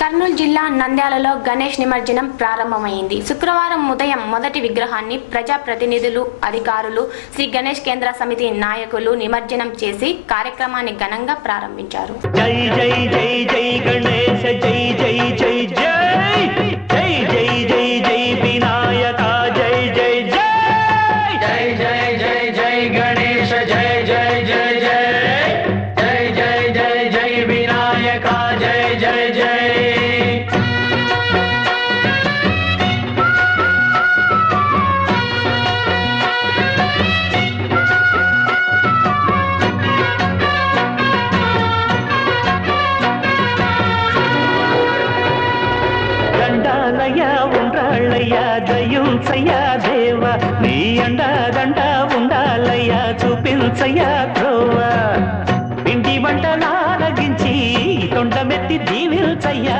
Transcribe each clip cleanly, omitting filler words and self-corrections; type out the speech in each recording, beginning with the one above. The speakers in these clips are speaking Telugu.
కర్నూలు జిల్లా నంద్యాలలో గణేష్ నిమజ్జనం ప్రారంభమైంది. శుక్రవారం ఉదయం మొదటి విగ్రహాన్ని ప్రజాప్రతినిధులు, అధికారులు, శ్రీ గణేష్ కేంద్ర సమితి నాయకులు నిమజ్జనం చేసి కార్యక్రమాన్ని ఘనంగా ప్రారంభించారు. జై జై జై జై గణేశ జై జై జై జై జై జై జై జై వినాయక జై జై జై జై జై జై జై గణేశ జై జై జై జై జై జై జై జై వినాయక జై జై జై. ఉండాలయ్యా దయుంచయ్యా దేవ నీ అండదండ ఉండాలయ్యా చూపించయ్యా త్రోవ పిండి వంటలారగించి తొండమెత్తి దీవిల్చయ్యా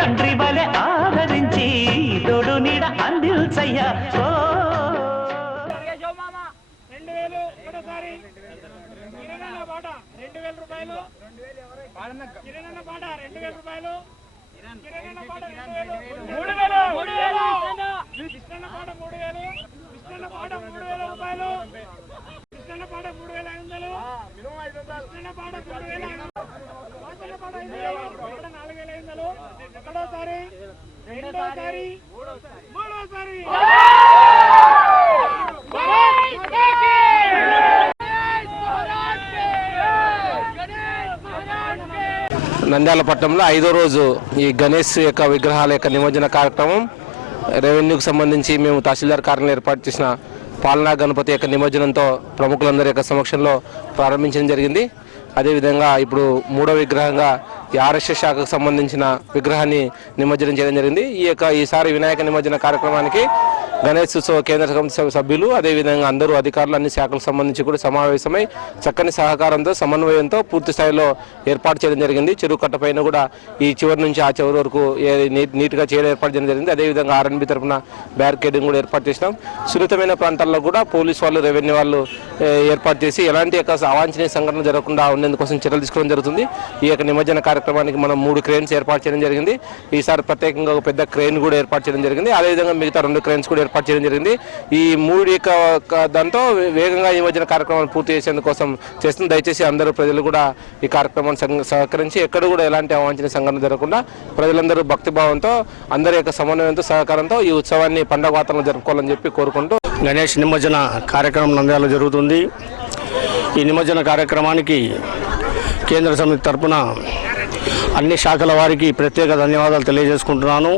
తండ్రి వలె ఆదరించి తోడు నీడ అందిల్చయ్యా. నంద్యాల పట్టణంలో 5వ రోజు ఈ గణేష్ యొక్క విగ్రహాల యొక్క నిమజ్జన కార్యక్రమం రెవెన్యూకి సంబంధించి మేము తహసీల్దార్ కార్యాలయంలో ఏర్పాటు చేసిన పాలనా గణపతి యొక్క నిమజ్జనంతో ప్రముఖులందరి యొక్క సమక్షంలో ప్రారంభించడం జరిగింది. అదేవిధంగా ఇప్పుడు 3వ విగ్రహంగా ఈ ఆర్ఎస్ఎస్ శాఖకు సంబంధించిన విగ్రహాన్ని నిమజ్జనం చేయడం జరిగింది. ఈసారి వినాయక నిమజ్జన కార్యక్రమానికి గణేష్ ఉత్సవ కేంద్ర సమితి సభ్యులు అదేవిధంగా అందరూ అధికారులు అన్ని శాఖలకు సంబంధించి కూడా సమావేశమై చక్కని సహకారంతో సమన్వయంతో పూర్తి స్థాయిలో ఏర్పాటు చేయడం జరిగింది. చెరువు కట్ట పైన కూడా ఈ చివరి నుంచి ఆ చివరి వరకు నీట్గా చేయడం ఏర్పాటు చేయడం జరిగింది. అదేవిధంగా ఆర్ఎన్బి తరఫున బ్యారికేడింగ్ కూడా ఏర్పాటు చేసినాం. సున్నితమైన ప్రాంతాల్లో కూడా పోలీసు వాళ్ళు, రెవెన్యూ వాళ్ళు ఏర్పాటు చేసి ఎలాంటి యొక్క అవాంఛనీయ సంఘటన జరగకుండా ఉండేందుకోసం చర్యలు తీసుకోవడం జరుగుతుంది. ఈ యొక్క నిమజ్జన కార్యక్రమానికి మనం 3 క్రేన్స్ ఏర్పాటు చేయడం జరిగింది. ఈసారి ప్రత్యేకంగా ఒక పెద్ద క్రేన్ కూడా ఏర్పాటు చేయడం జరిగింది. అదేవిధంగా మిగతా 2 క్రేన్స్ కూడా ఏర్పాటు చేయడం జరిగింది. ఈ 3 దాంతో వేగంగా నిమజ్జన కార్యక్రమాన్ని పూర్తి చేసేందుకోసం చేస్తుంది. దయచేసి అందరూ ప్రజలు కూడా ఈ కార్యక్రమాన్ని సహకరించి ఎక్కడ కూడా ఎలాంటి అవాంఛనీయ సంఘటన జరగకుండా ప్రజలందరూ భక్తిభావంతో అందరి యొక్క సమన్వయంతో సహకారంతో ఈ ఉత్సవాన్ని పండుగ వాతావరణంలో జరుపుకోవాలని చెప్పి కోరుకుంటూ గణేష్ నిమజ్జన కార్యక్రమం నంద్యాలలో జరుగుతుంది. ఈ నిమజ్జన కార్యక్రమానికి కేంద్ర సమితి తరపున అన్ని శాఖల వారికి ప్రత్యేక ధన్యవాదాలు తెలియజేసుకుంటున్నాను.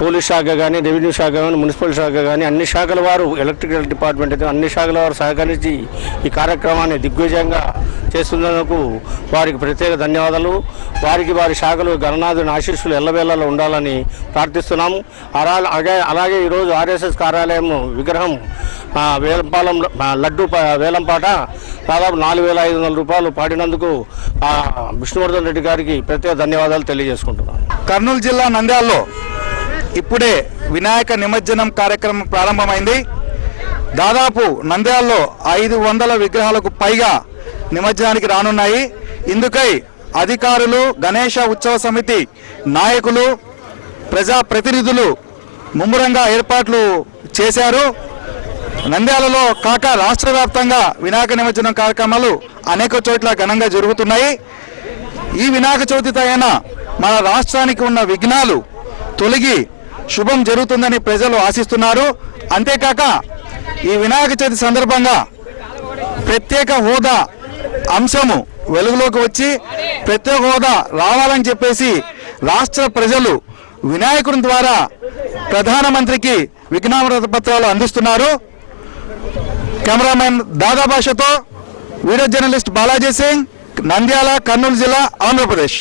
పోలీస్ శాఖ కానీ, రెవెన్యూ శాఖ కానీ, మున్సిపల్ శాఖ కానీ అన్ని శాఖల వారు, ఎలక్ట్రికల్ డిపార్ట్మెంట్ అయితే అన్ని శాఖల వారు సహకరించి ఈ కార్యక్రమాన్ని దిగ్విజయంగా చేస్తున్నందుకు వారికి ప్రత్యేక ధన్యవాదాలు. వారికి వారి శాఖలు గణనాథుని ఆశీస్సులు ఎల్లవేళలో ఉండాలని ప్రార్థిస్తున్నాము. అలాగే ఈరోజు ఆర్ఎస్ఎస్ కార్యాలయం విగ్రహం వేలంపాలెం లడ్డు వేలంపాట దాదాపు 4,500 రూపాయలు పాడినందుకు విష్ణువర్ధన్ రెడ్డి గారికి ప్రత్యేక ధన్యవాదాలు తెలియజేసుకుంటున్నాను. కర్నూలు జిల్లా నంద్యాలలో ఇప్పుడే వినాయక నిమజ్జనం కార్యక్రమం ప్రారంభమైంది. దాదాపు నంద్యాలలో 500 విగ్రహాలకు పైగా నిమజ్జనానికి రానున్నాయి. ఇందుకై అధికారులు, గణేష ఉత్సవ సమితి నాయకులు, ప్రజాప్రతినిధులు ముమ్మరంగా ఏర్పాట్లు చేశారు. నంద్యాలలో కాక రాష్ట్ర వ్యాప్తంగా వినాయక నిమజ్జనం కార్యక్రమాలు అనేక చోట్ల ఘనంగా జరుగుతున్నాయి. ఈ వినాయక చవితితో అయినా మన రాష్ట్రానికి ఉన్న విఘ్నాలు తొలగి శుభం జరుగుతుందని ప్రజలు ఆశిస్తున్నారు. అంతేకాక ఈ వినాయక చవితి సందర్భంగా ప్రత్యేక హోదా అంశము వెలుగులోకి వచ్చి ప్రత్యేక హోదా రావాలని చెప్పేసి రాష్ట్ర ప్రజలు వినాయకుని ద్వారా ప్రధానమంత్రికి విజ్ఞాపన పత్రాలు అందిస్తున్నారు. కెమెరామెన్ దాదాబాషతో వీడియో జర్నలిస్ట్ బాలాజీ సింగ్, నంద్యాల, కర్నూలు జిల్లా, ఆంధ్రప్రదేశ్.